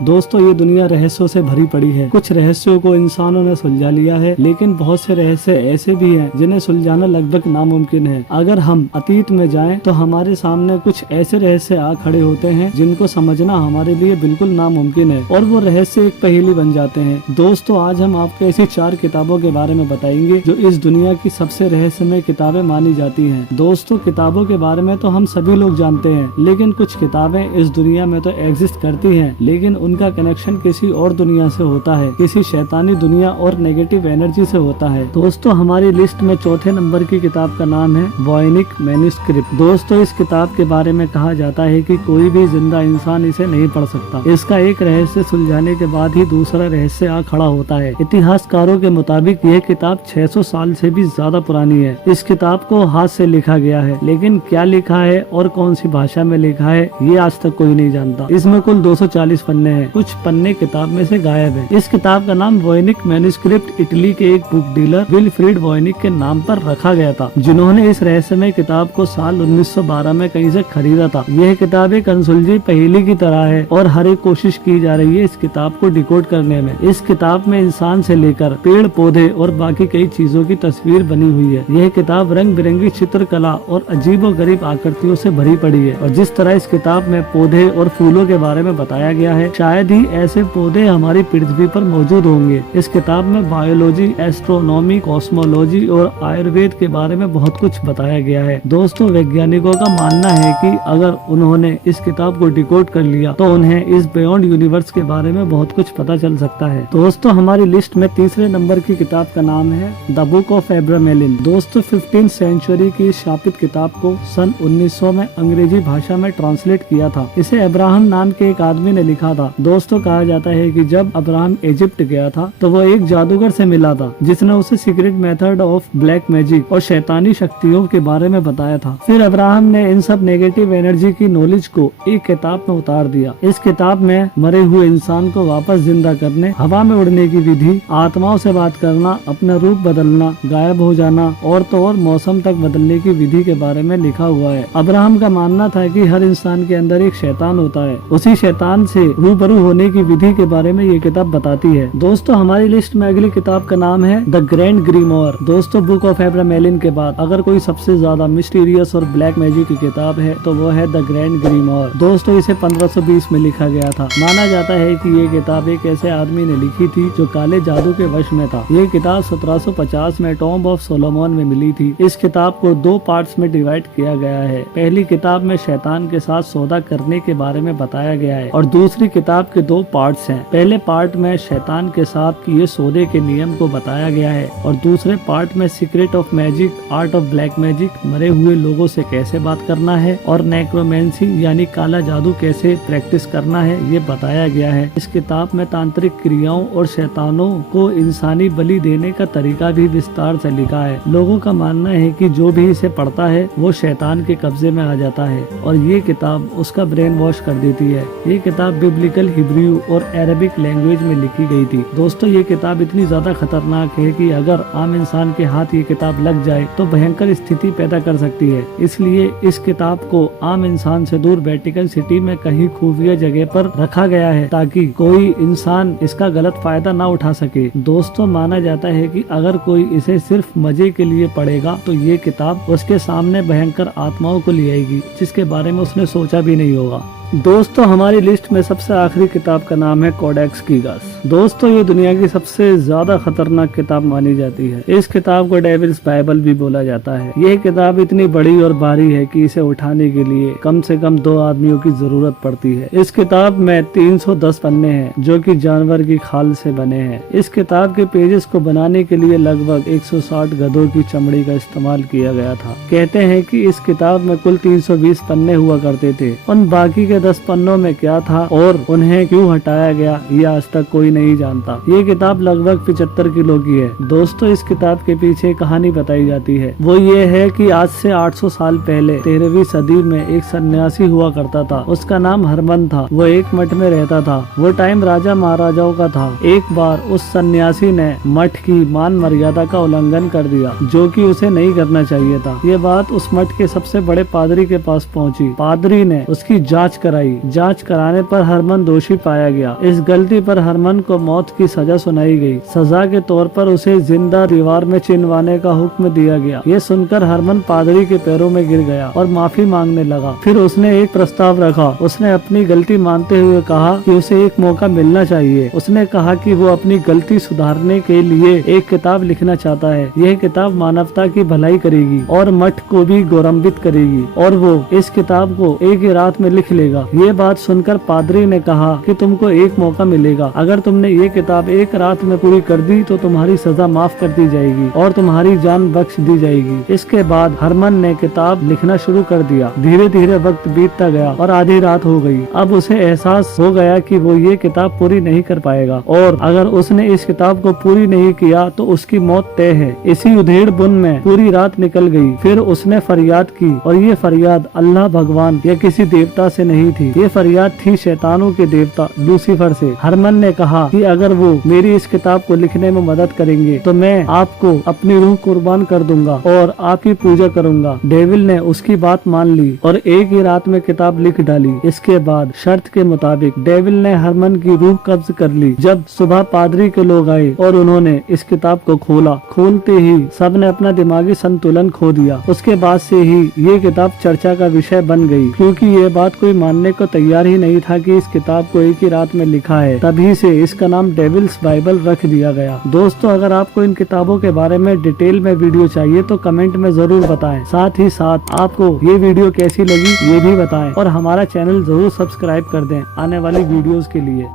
दोस्तों ये दुनिया रहस्यों से भरी पड़ी है। कुछ रहस्यों को इंसानों ने सुलझा लिया है, लेकिन बहुत से रहस्य ऐसे भी हैं जिन्हें सुलझाना लगभग नामुमकिन है। अगर हम अतीत में जाएं तो हमारे सामने कुछ ऐसे रहस्य आ खड़े होते हैं जिनको समझना हमारे लिए बिल्कुल नामुमकिन है और वो रहस्य एक पहेली बन जाते हैं। दोस्तों आज हम आपको ऐसी 4 किताबों के बारे में बताएंगे जो इस दुनिया की सबसे रहस्यमय किताबें मानी जाती हैं। दोस्तों किताबों के बारे में तो हम सभी लोग जानते हैं, लेकिन कुछ किताबें इस दुनिया में तो एग्जिस्ट करती हैं, लेकिन उनका कनेक्शन किसी और दुनिया से होता है, किसी शैतानी दुनिया और नेगेटिव एनर्जी से होता है। दोस्तों हमारी लिस्ट में चौथे नंबर की किताब का नाम है वॉयनिक मैन्युस्क्रिप्ट। दोस्तों इस किताब के बारे में कहा जाता है कि कोई भी जिंदा इंसान इसे नहीं पढ़ सकता। इसका एक रहस्य सुलझाने के बाद ही दूसरा रहस्य आ खड़ा होता है। इतिहासकारों के मुताबिक यह किताब 600 साल से भी ज्यादा पुरानी है। इस किताब को हाथ से लिखा गया है, लेकिन क्या लिखा है और कौन सी भाषा में लिखा है ये आज तक कोई नहीं जानता। इसमें कुल 240 पन्ने हैं, कुछ पन्ने किताब में से गायब हैं। इस किताब का नाम वॉयनिक मैन्युस्क्रिप्ट इटली के एक बुक डीलर विल्फ्रीड वॉयनिक के नाम पर रखा गया था, जिन्होंने इस रहस्यमय किताब को साल 1912 में कहीं से खरीदा था। यह किताब एक अनसुलझी पहेली की तरह है और हर एक कोशिश की जा रही है इस किताब को डिकोड करने में। इस किताब में इंसान से लेकर पेड़ पौधे और बाकी कई चीजों की तस्वीर बनी हुई है। यह किताब रंग बिरंगी चित्रकला और अजीबोगरीब आकृतियों से भरी पड़ी है और जिस तरह इस किताब में पौधे और फूलों के बारे में बताया गया है, शायद ही ऐसे पौधे हमारी पृथ्वी पर मौजूद होंगे। इस किताब में बायोलॉजी, एस्ट्रोनॉमी, कॉस्मोलॉजी और आयुर्वेद के बारे में बहुत कुछ बताया गया है। दोस्तों वैज्ञानिकों का मानना है कि अगर उन्होंने इस किताब को डिकोड कर लिया तो उन्हें इस बियॉन्ड यूनिवर्स के बारे में बहुत कुछ पता चल सकता है। दोस्तों हमारी लिस्ट में तीसरे नंबर की किताब का नाम है द बुक ऑफ अब्राहम। दोस्तों 15th सेंचुरी की शापित किताब को सन 1900 में अंग्रेजी भाषा में ट्रांसलेट किया था। इसे अब्राहम नाम के एक आदमी ने लिखा था। दोस्तों कहा जाता है कि जब अब्राहम इजिप्ट गया था तो वो एक जादूगर से मिला था, जिसने उसे secret method of black magic और शैतानी शक्तियों के बारे में बताया था। फिर अब्राहम ने इन सब नेगेटिव एनर्जी की नॉलेज को एक किताब में उतार दिया। इस किताब में मरे हुए इंसान को वापस जिंदा करने, हवा में उड़ने की विधि, आत्माओं से बात करना, अपना रूप बदलना, गायब हो जाना और तो और मौसम तक बदलने की विधि के बारे में लिखा हुआ है। अब्राहम का मानना था कि हर इंसान के अंदर एक शैतान होता है, उसी शैतान से रूबरू होने की विधि के बारे में ये किताब बताती है। दोस्तों हमारी लिस्ट में अगली किताब का नाम है द ग्रैंड ग्रीमोर। दोस्तों बुक ऑफ अब्राहम के बाद अगर कोई सबसे ज्यादा मिस्टीरियस और ब्लैक मैजिक की किताब है तो वो है द ग्रैंड ग्रीमोर। दोस्तों इसे 1520 में लिखा गया था। माना जाता है कि ये किताब एक ऐसे आदमी ने लिखी थी जो काले जादू के वश में था। ये किताब 1750 में टॉम्ब ऑफ सोलोमन में मिली थी। इस किताब को 2 पार्ट्स में डिवाइड किया गया है। पहली किताब में शैतान के साथ सौदा करने के बारे में बताया गया है और दूसरी किताब के 2 पार्ट्स हैं। पहले पार्ट में शैतान के साथ किए सौदे के नियम को बताया गया है और दूसरे पार्ट में secret of magic, art of black magic, मरे हुए लोगों से कैसे बात करना है और नेक्रोमेंसी यानी काला जादू कैसे प्रैक्टिस करना है ये बताया गया है। इस किताब में तांत्रिक क्रियाओं और शैतानों को इंसानी बलि देने का तरीका भी विस्तार से लिखा है। लोगों का मानना है कि जो भी इसे पढ़ता है वो शैतान के कब्जे में आ जाता है और ये किताब उसका ब्रेन वॉश कर देती है। ये किताब बिब्लिकल, हिब्रू और अरबिक लैंग्वेज में लिखी गई थी। दोस्तों ये किताब इतनी ज्यादा खतरनाक है कि अगर आम इंसान के हाथ ये किताब लग जाए तो भयंकर स्थिति पैदा कर सकती है। इसलिए इस किताब को आम इंसान से दूर वेटिकन सिटी में कहीं खुफिया जगह पर रखा गया है ताकि कोई इंसान इसका गलत फायदा ना उठा सके। दोस्तों माना जाता है कि अगर कोई इसे सिर्फ मजे के लिए पढ़ेगा तो ये किताब उसके सामने भयंकर आत्माओं को ले आएगी जिसके बारे में उसने सोचा भी नहीं होगा। दोस्तों हमारी लिस्ट में सबसे आखिरी किताब का नाम है कोडेक्स कीगस। दोस्तों ये दुनिया की सबसे ज्यादा खतरनाक किताब मानी जाती है। इस किताब को डेविल्स बाइबल भी बोला जाता है। यह किताब इतनी बड़ी और भारी है कि इसे उठाने के लिए कम से कम 2 आदमियों की जरूरत पड़ती है। इस किताब में 310 पन्ने हैं जो कि जानवर की खाल से बने हैं। इस किताब के पेजेस को बनाने के लिए लगभग 160 गधों की चमड़ी का इस्तेमाल किया गया था। कहते हैं कि इस किताब में कुल 320 पन्ने हुआ करते थे। उन बाकी के 10 पन्नों में क्या था और उन्हें क्यों हटाया गया ये आज तक कोई नहीं जानता। ये किताब लगभग 75 किलो की है। दोस्तों इस किताब के पीछे कहानी बताई जाती है। वो ये है कि आज से 800 साल पहले 13वीं सदी में एक सन्यासी हुआ करता था। उसका नाम हरमन था। वो एक मठ में रहता था। वो टाइम राजा महाराजाओं का था। एक बार उस सन्यासी ने मठ की मान मर्यादा का उल्लंघन कर दिया जो कि उसे नहीं करना चाहिए था। ये बात उस मठ के सबसे बड़े पादरी के पास पहुंची। पादरी ने उसकी जांच कराई। जांच कराने पर हरमन दोषी पाया गया। इस गलती पर हरमन को मौत की सजा सुनाई गई। सजा के तौर पर उसे जिंदा दीवार में चिनवाने का हुक्म दिया गया। ये सुनकर हरमन पादरी के पैरों में गिर गया और माफी मांगने लगा। फिर उसने एक प्रस्ताव रखा। उसने अपनी गलती मानते हुए कहा कि उसे एक मौका मिलना चाहिए। उसने कहा कि वो अपनी गलती सुधारने के लिए एक किताब लिखना चाहता है। यह किताब मानवता की भलाई करेगी और मठ को भी गौरवान्वित करेगी और वो इस किताब को एक ही रात में लिख लेगा। ये बात सुनकर पादरी ने कहा कि तुमको एक मौका मिलेगा। अगर तुमने ये किताब एक रात में पूरी कर दी तो तुम्हारी सजा माफ कर दी जाएगी और तुम्हारी जान बख्श दी जाएगी। इसके बाद हरमन ने किताब लिखना शुरू कर दिया। धीरे धीरे वक्त बीतता गया और आधी रात हो गई। अब उसे एहसास हो गया कि वो ये किताब पूरी नहीं कर पाएगा और अगर उसने इस किताब को पूरी नहीं किया तो उसकी मौत तय है। इसी उधेड़ बुन में पूरी रात निकल गई। फिर उसने फरियाद की और ये फरियाद अल्लाह भगवान या किसी देवता से नहीं थी। ये फरियाद थी शैतानों के देवता लूसीफर से। हरमन ने कहा कि अगर वो मेरी इस किताब को लिखने में मदद करेंगे तो मैं आपको अपनी रूह कुर्बान कर दूंगा और आपकी पूजा करूंगा। डेविल ने उसकी बात मान ली और एक ही रात में किताब लिख डाली। इसके बाद शर्त के मुताबिक डेविल ने हरमन की रूह कब्ज कर ली। जब सुबह पादरी के लोग आए और उन्होंने इस किताब को खोला, खोलते ही सब ने अपना दिमागी संतुलन खो दिया। उसके बाद से ही ये किताब चर्चा का विषय बन गई, क्योंकि ये बात कोई मानने को तैयार ही नहीं था कि इस किताब को एक ही रात में लिखा है। तभी से इसका नाम डेविल्स बाइबल रख दिया गया। दोस्तों, अगर आपको इन किताबों के बारे में डिटेल में वीडियो चाहिए तो कमेंट में जरूर बताएं। साथ ही साथ आपको ये वीडियो कैसी लगी ये भी बताएं और हमारा चैनल जरूर सब्सक्राइब कर दें आने वाली वीडियोस के लिए।